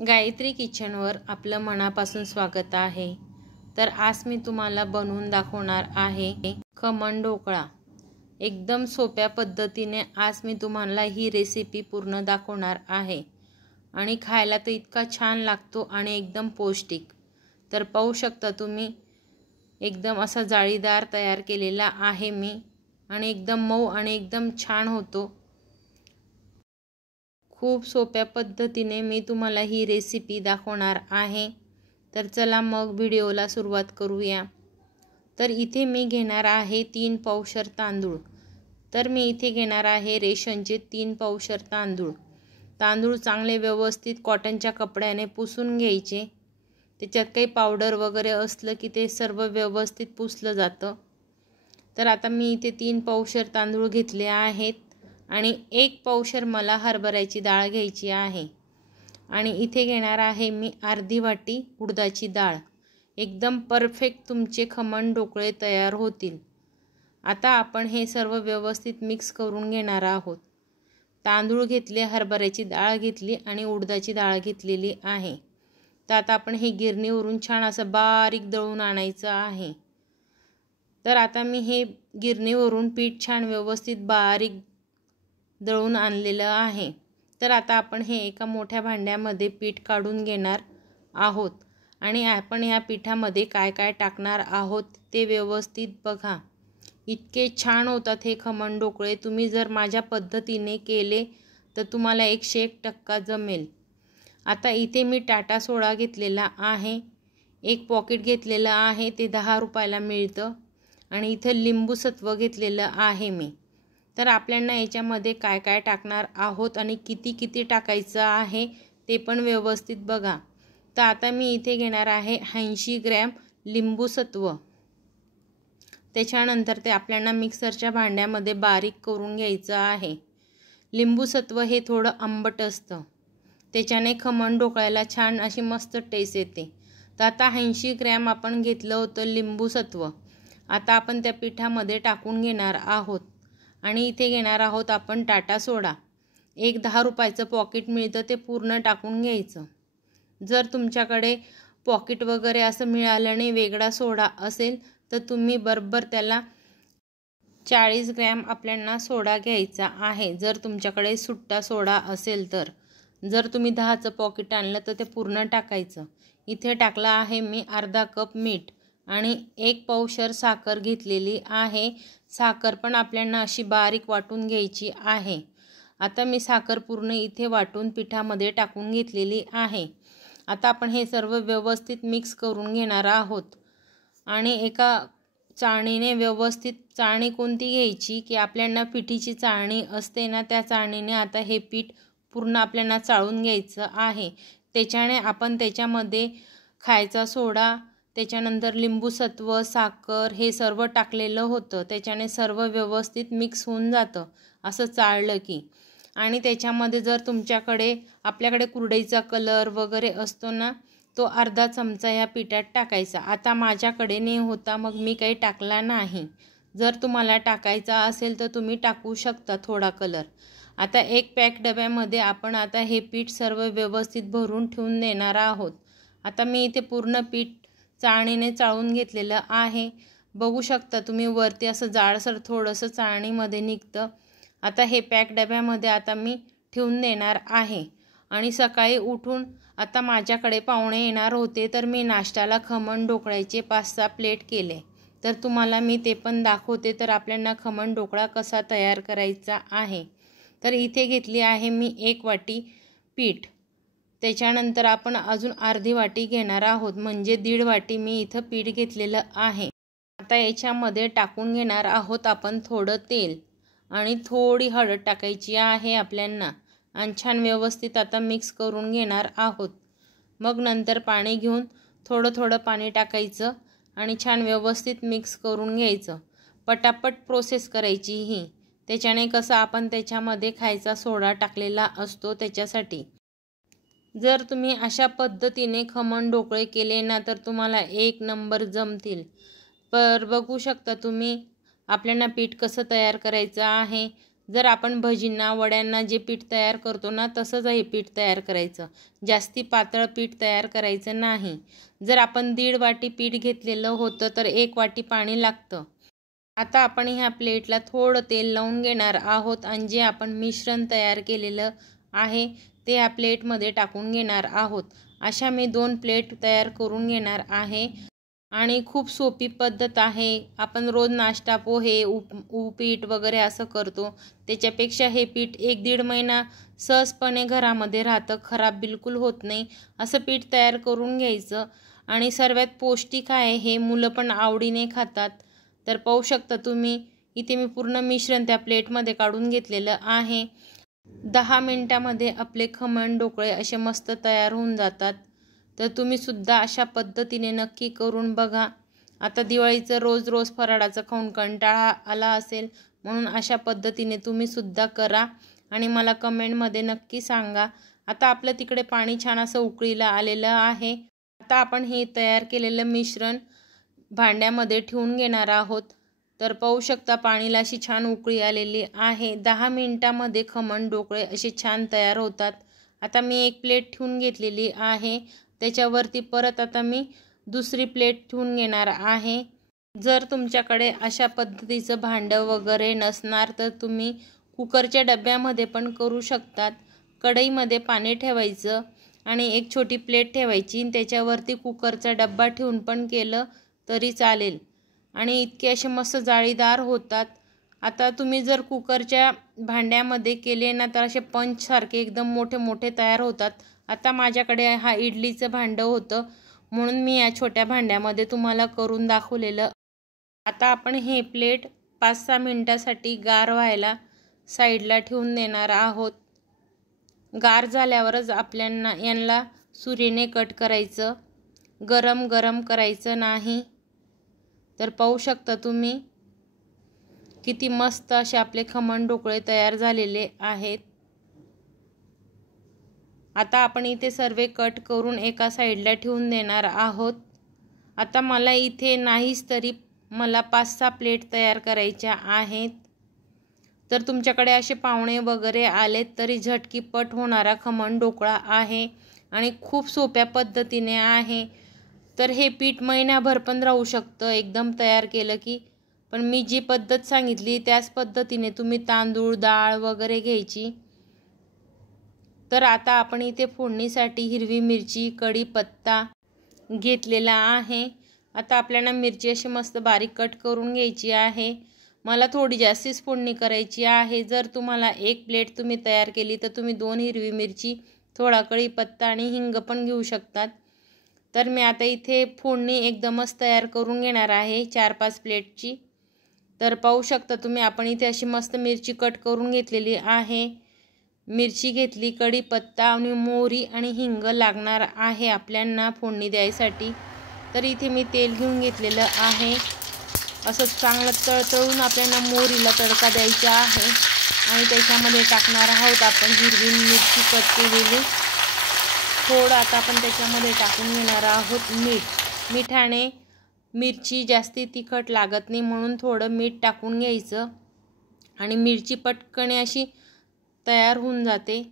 गायत्री किचनवर आपलं मनापासून स्वागत आहे। तर आज मी तुम्हाला बनवून दाखवणार आहे खमण ढोकळा। एकदम सोप्या पद्धतीने आज मी तुम्हाला ही रेसिपी पूर्ण दाखवणार आहे आणि खायला तर इतका छान लागतो आणि एकदम पौष्टिक। तर पाहू शकता तुम्ही एकदम असा जाळीदार तयार केलेला आहे मी आणि एकदम मऊ आणि एकदम छान होतो। खूप सोप्या पद्धतीने मी तुम्हाला ही रेसिपी दाखवणार आहे। तर चला मग व्हिडिओला सुरुवात करूया। तर इथे मी घेणार आहे 3 पावशर तांदूळ। तर मी इथे घेणार आहे रेशनचे 3 पावशर तांदूळ। तांदूळ चांगले व्यवस्थित कॉटनच्या कपड्याने पुसून घ्यायचे। त्याच्यात काही पावडर वगैरे असलं की ते सर्व व्यवस्थित पुसलं जातं। तर आता मी इथे 3 पावशर तांदूळ घेतले आहेत आणि 1 पावशर मला हरभऱ्याची डाळ घ्यायची आहे आणि इथे घेणार आहे मी अर्धी वाटी उडदाची डाळ। एकदम परफेक्ट तुमचे खमण ढोकळे तयार होतील। आता आपण हे सर्व व्यवस्थित मिक्स करून घेणार आहोत। तांदूळ घेतले, हरभऱ्याची डाळ घेतली आणि उडदाची डाळ घेतलेली आहे। तर आता आपण हे गिरणीवरून छान असं बारीक दळून आणायचं आहे। तर आता मी हे गिरणीवरून पीठ छान व्यवस्थित बारीक दळून आणलेलं आहे। तर आता आपण हे एका मोठ्या भांड्यामध्ये पीठ काढून घेणार आहोत आणि आपण या पिठामध्ये काय काय टाकणार आहोत ते व्यवस्थित बघा। इतके छान होतात हे खमण ढोकळे। तुम्ही जर माझ्या पद्धतीने केले तर तुम्हाला 101% जमेल। आता इथे मी टाटा सोडा घेतलेला आहे। एक पॉकेट घेतलेलं आहे, ते 10 रुपयाला मिळतं आणि इथं लिंबू सत्व घेतलेलं आहे मी। तर आपल्याला याच्यामध्ये काय काय टाकणार आहोत आणि किती किती टाकायचं आहे ते पण व्यवस्थित बघा। तर आता मी इथे घेणार आहे 80 ग्रॅम लिंबू सत्व। त्याच्यानंतर ते आपल्याला मिक्सरच्या भांड्यामध्ये बारीक करून घ्यायचं आहे। लिंबू सत्व हे थोडं आंबट असतं, त्याच्याने खमण ढोकळ्याला छान अशी मस्त टेस्ट येते। तर आता 80 ग्रॅम आपण घेतलं होतं लिंबू सत्व, आता आपण त्या पिठामध्ये टाकून घेणार आहोत आणि इथे घेणार आहोत आपण टाटा सोडा। एक 10 रुपयाचं पॉकेट मिळतं, ते पूर्ण टाकून घ्यायचं। जर तुमच्याकडे पॉकेट वगैरे असं मिळालं नाही, वेगळा सोडा असेल तर तुम्ही बरोबर त्याला 40 ग्रॅम आपल्याला सोडा घ्यायचा आहे, जर तुमच्याकडे सुट्टा सोडा असेल तर। जर तुम्ही 10चं पॉकेट आणलं तर ते पूर्ण टाकायचं। इथे टाकलं आहे मी अर्धा कप मीठ आणि 1 पावशर साखर घेतलेली आहे। साखर पण आपल्याला अशी बारीक वाटून घ्यायची आहे। आता मी साखर पूर्ण इथे वाटून पिठामध्ये टाकून घेतलेली आहे। आता आपण हे सर्व व्यवस्थित मिक्स करून घेणार आहोत आणि एका चाळणीने व्यवस्थित, चाळणी कोणती घ्यायची की आपल्याला पिठीची चाळणी असते ना, त्या चाळणीने आता हे पीठ पूर्ण आपल्याला चाळून घ्यायचं आहे। त्याच्याने आपण त्याच्यामध्ये खायचा सोडा, त्याच्यानंतर लिंबू सत्व, साखर हे सर्व टाकलेलं होतं, त्याच्याने सर्व व्यवस्थित मिक्स होऊन जातं असं चाळलं की। आणि त्याच्यामध्ये जर तुमच्याकडे आपल्याकडे कुरडईचा कलर वगैरे असतो ना, तो अर्धा चमचा ह्या पिठात टाकायचा। आता माझ्याकडे नाही होता मग मी काही टाकला नाही। जर तुम्हाला टाकायचा असेल तर तुम्ही टाकू शकता थोडा कलर। आता एक पॅक डब्यामध्ये आपण आता हे पीठ सर्व व्यवस्थित भरून ठेवून देणार आहोत। आता मी इथे पूर्ण पीठ चाळणीने चाळून घेतलेलं आहे। बघू शकता तुम्ही वरती असं जाडसर थोडंसं चाळणीमध्ये निघतं। आता हे पॅक डब्यामध्ये आता मी ठेवून देणार आहे आणि सकाळी उठून आता माझ्याकडे पाहुणे येणार होते, तर मी नाश्त्याला खमण ढोकळ्याचे 5-6 प्लेट केले। तर तुम्हाला मी ते पण दाखवते। तर आपल्याला खमण ढोकळा कसा तयार करायचा आहे। तर इथे घेतली आहे मी 1 वाटी पीठ, त्याच्यानंतर आपण अजून अर्धी वाटी घेणार आहोत, म्हणजे 1.5 वाटी मी इथं पीठ घेतलेलं आहे। आता याच्यामध्ये टाकून घेणार आहोत आपण थोडं तेल आणि थोडी हळद टाकायची आहे आपल्याला आणि छान व्यवस्थित आता मिक्स करून घेणार आहोत। मग नंतर पाणी घेऊन थोडं थोडं पाणी टाकायचं आणि छान व्यवस्थित मिक्स करून घ्यायचं। पटापट प्रोसेस करायची ही, त्याच्याने कसं आपण त्याच्यामध्ये खायचा सोडा टाकलेला असतो त्याच्यासाठी। जर तुम्ही अशा पद्धतीने खमण ढोकळे केले ना तर तुम्हाला 1 नंबर जमतील। बघू शकता तुम्ही आपल्याला पीठ कसं तयार करायचं आहे। जर आपण भजींना वड्यांना जे पीठ तयार करतो ना तसंच हे पीठ तयार करायचं, जास्ती पातळ पीठ तयार करायचं नाही। जर आपण 1.5 वाटी पीठ घेतलेलं होतं तर 1 वाटी पाणी लागतं। आता आपण ह्या प्लेटला थोडं तेल लावून घेणार आहोत आणि जे आपण मिश्रण तयार केलेलं आहे ते ह्या प्लेटमध्ये टाकून घेणार आहोत। अशा मी 2 प्लेट तयार करून घेणार आहे आणि खूप सोपी पद्धत आहे। आपण रोज नाश्ता पोहे उपीट वगैरे असं करतो, त्याच्यापेक्षा हे पीठ 1-1.5 महिना सहजपणे घरामध्ये राहतं, खराब बिलकुल होत नाही। असं पीठ तयार करून घ्यायचं आणि सर्वात पौष्टिक आहे हे, मुलं पण आवडीने खातात। तर पाहू शकता तुम्ही इथे मी पूर्ण मिश्रण त्या प्लेटमध्ये काढून घेतलेलं आहे। 10 मिनिटांमध्ये आपले खमण ढोकळे असे मस्त तयार होऊन जातात। तर तुम्ही सुद्धा अशा पद्धतीने नक्की करून बघा। आता दिवाळीचं रोज रोज फराळाचं खाऊन कंटाळा आला असेल, म्हणून अशा पद्धतीने तुम्ही सुद्धा करा आणि मला कमेंटमध्ये नक्की सांगा। आता आपलं तिकडे पाणी छान असं उकळीला आलेलं आहे। आता आपण हे तयार केलेलं मिश्रण भांड्यामध्ये ठेवून घेणार आहोत। तर पाहू शकता पाणीला अशी छान उकळी आलेली आहे। 10 मिनिटांमध्ये खमण ढोकळे असे छान तयार होतात। आता मी एक प्लेट ठेवून घेतलेली आहे, त्याच्यावरती परत आता मी दुसरी प्लेट ठेवून घेणार आहे। जर तुमच्याकडे अशा पद्धतीचं भांडं वगैरे नसणार तर तुम्ही कुकरच्या डब्यामध्ये पण करू शकतात। कढईमध्ये पाणी ठेवायचं आणि एक छोटी प्लेट ठेवायची, त्याच्यावरती कुकरचा डब्बा ठेवून पण केलं तरी चालेल आणि इतके असे मस्त जाळीदार होतात। आता तुम्ही जर कुकरच्या भांड्यामध्ये केले ना तर असे पंच सारखे एकदम मोठे मोठे तयार होतात। आता माझ्याकडे हा इडलीचं भांडं होतं म्हणून मी या छोट्या भांड्यामध्ये तुम्हाला करून दाखवलेलं। आता आपण हे प्लेट 5-6 मिनिटासाठी गार व्हायला साईडला ठेवून देणार आहोत। गार झाल्यावरच आपल्याला यांना सुरीने कट करायचं, गरम गरम करायचं नाही। तर पाहू शकता तुम्ही किती मस्त असे आपले खमण ढोकळे तयार झालेले आहेत। आता आपण इथे सर्व कट करून एका साईडला ठेवून देणार आहोत। आता मला इथे नाहीच तरी मला 5-6 प्लेट तयार करायच्या आहेत। तर तुमच्याकडे असे पाहुणे वगैरे आले तरी झटकीपट होणारा खमण ढोकळा आहे आणि खूप सोप्या पद्धतीने आहे। तर हे पीठ महिनाभर पण राहू शकतं एकदम तयार केलं की। पण मी जी पद्धत सांगितली त्याच पद्धतीने तुम्ही तांदूळ डाळ वगैरे घ्यायची। तर आता आपण इथे फोडणीसाठी हिरवी मिरची कढीपत्ता घेतलेला आहे। आता आपल्याला मिरची अशी मस्त बारीक कट करून घ्यायची आहे। मला थोडी जास्तीच फोडणी करायची आहे। जर तुम्हाला 1 प्लेट तुम्ही तयार केली तर तुम्ही 2 हिरवी मिरची, थोडा कढीपत्ता आणि हिंग पण घेऊ शकतात। तर मी आता इथे फोडणी एकदमच तयार करून घेणार आहे 4-5 प्लेटची। तर पाहू शकता तुम्ही आपण इथे अशी मस्त मिरची कट करून घेतलेली आहे। मिरची घेतली, कढीपत्ता आणि मोहरी आणि हिंग लागणार आहे आपल्याला फोडणी द्यायसाठी। तर इथे मी तेल घेऊन घेतलेलं आहे। असं चांगलं तळतळून आपल्याला मोहरीला तडका द्यायचा आहे आणि त्याच्यामध्ये टाकणार आहोत आपण हिरवी मिरची कट केलेली। थोडं आता आपण त्याच्यामध्ये टाकून घेणार आहोत मीठ। मिठाने मिरची जास्ती तिखट लागत नाही म्हणून थोडं मीठ टाकून घ्यायचं आणि मिरची पटकन अशी तयार होऊन जाते।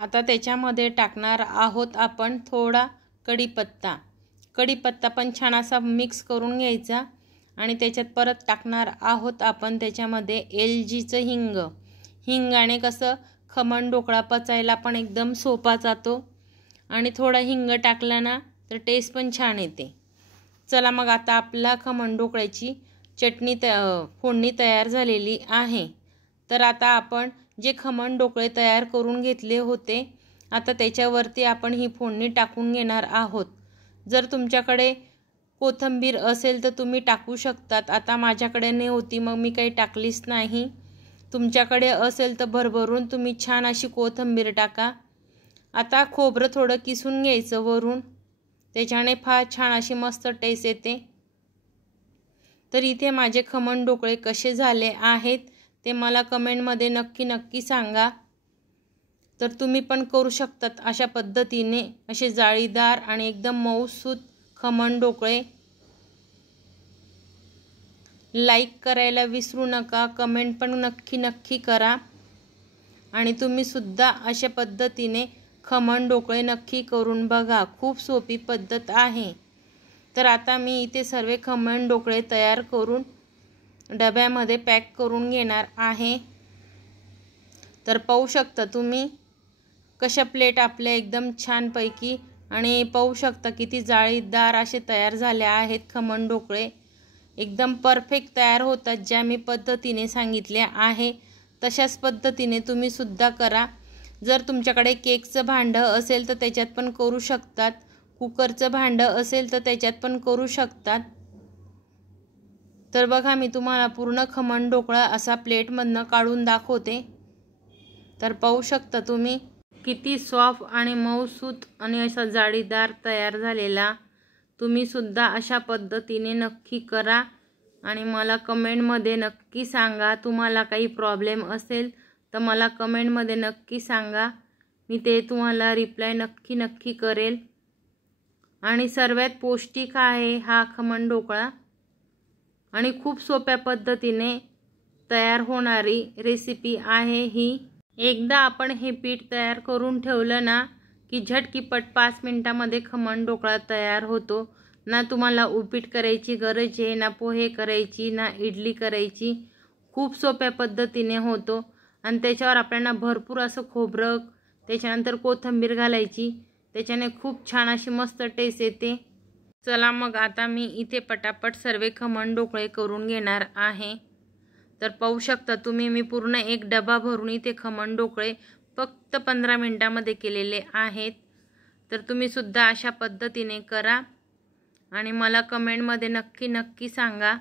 आता त्याच्यामध्ये टाकणार आहोत आपण थोडा कढीपत्ता। कढीपत्ता पण छान असा मिक्स करून घ्यायचा आणि त्याच्यात परत टाकणार आहोत आपण त्याच्यामध्ये एलचीचं हिंग। हिंगाने कसं खमण ढोकळा पचायला पण एकदम सोपा जातो आणि थोडा हिंग टाकला ना तर टेस्ट पण छान येते। चला मग आता आपला खमण ढोकळ्याची चटणी फोडणी तयार झालेली आहे। तर आता आपण जे खमण ढोकळे तयार करून घेतले होते आता त्याच्यावरती आपण ही फोडणी टाकून घेणार आहोत। जर तुमच्याकडे कोथिंबीर असेल तर तुम्ही टाकू शकतात। आता माझ्याकडे नाही होती मग मी काही टाकलीच नाही। तुमच्याकडे असेल तर भरभरून तुम्ही छान अशी कोथिंबीर टाका। आता खोबरं थोडं किसून घ्यायचं वरून, त्याच्याने फार छान अशी मस्त टेस्ट येते। तर इथे माझे खमण ढोकळे कसे झाले आहेत ते मला कमेंटमध्ये नक्की सांगा। तर तुम्ही पण करू शकतात अशा पद्धतीने असे जाळीदार आणि एकदम मऊसूत खमण ढोकळे। लाईक करायला विसरू नका, कमेंट पण नक्की करा आणि तुम्ही सुद्धा अशा पद्धतीने खमण ढोकळे नक्की करून बघा. खूप सोपी पद्धत आहे. तर आता मी इथे सर्व खमण ढोकळे तयार करून डब्यामध्ये पॅक करून घेणार आहे. तर पाहू शकता तुम्ही कशा प्लेट आपल्या एकदम छानपैकी आणि पाहू शकता किती जाळीदार असे तयार झाले आहेत खमण ढोकळे. एकदम परफेक्ट तयार होतात. ज्या मी पद्धतीने सांगितले आहे तशाच पद्धतीने तुम्ही सुद्धा करा. जर तुमच्याकडे केकचं भांडं असेल तर त्याच्यात पण करू शकतात. कुकरचं भांडं असेल तर त्याच्यात पण करू शकतात. तर बघा मी तुम्हाला पूर्ण खमण ढोकळा असा प्लेटमधनं काढून दाखवते. तर पाहू शकता तुम्ही किती सॉफ्ट आणि मऊसूत आणि असा जाळीदार तयार झालेला. तुम्ही सुद्धा अशा पद्धतीने नक्की करा आणि मला कमेंटमध्ये नक्की सांगा. तुम्हाला काही प्रॉब्लेम असेल तर मला कमेंटमध्ये नक्की सांगा. मी ते तुम्हाला रिप्लाय नक्की करेल. आणि सर्वात पौष्टिक आहे हा खमण ढोकळा आणि खूप सोप्या पद्धतीने तयार होणारी रेसिपी आहे ही. एकदा आपण हे पीठ तयार करून ठेवलं ना की झटकीपट 5 मिनिटामध्ये खमण ढोकळा तयार होतो. ना तुम्हाला उपीट करायची गरज आहे, ना पोहे करायची, ना इडली करायची. खूप सोप्या पद्धतीने होतो आणि त्याच्यावर आपल्याला भरपूर असं खोबरं, त्याच्यानंतर कोथिंबीर घालायची. त्याच्याने खूप छान अशी मस्त टेस्ट येते. चला मग आता मी इथे पटापट सर्व खमण ढोकळे करून घेणार आहे. तर पाहू शकता तुम्ही मी पूर्ण एक डबा भरून इथे खमण ढोकळे फक्त 15 मिनिटामध्ये केलेले आहेत. तर तुम्ही सुद्धा अशा पद्धतीने करा आणि मला कमेंटमध्ये नक्की सांगा.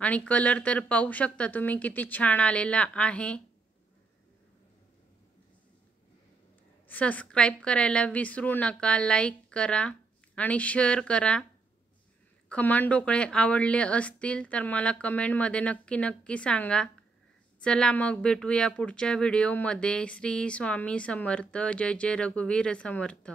आणि कलर तर पाहू शकता तुम्ही किती छान आलेला आहे. सबस्क्राईब करायला विसरू नका, लाईक करा आणि शेअर करा. खमण ढोकळे आवडले असतील तर मला कमेंटमध्ये नक्की सांगा. चला मग भेटूया पुढच्या व्हिडिओमध्ये. श्री स्वामी समर्थ. जय जय रघुवीर समर्थ.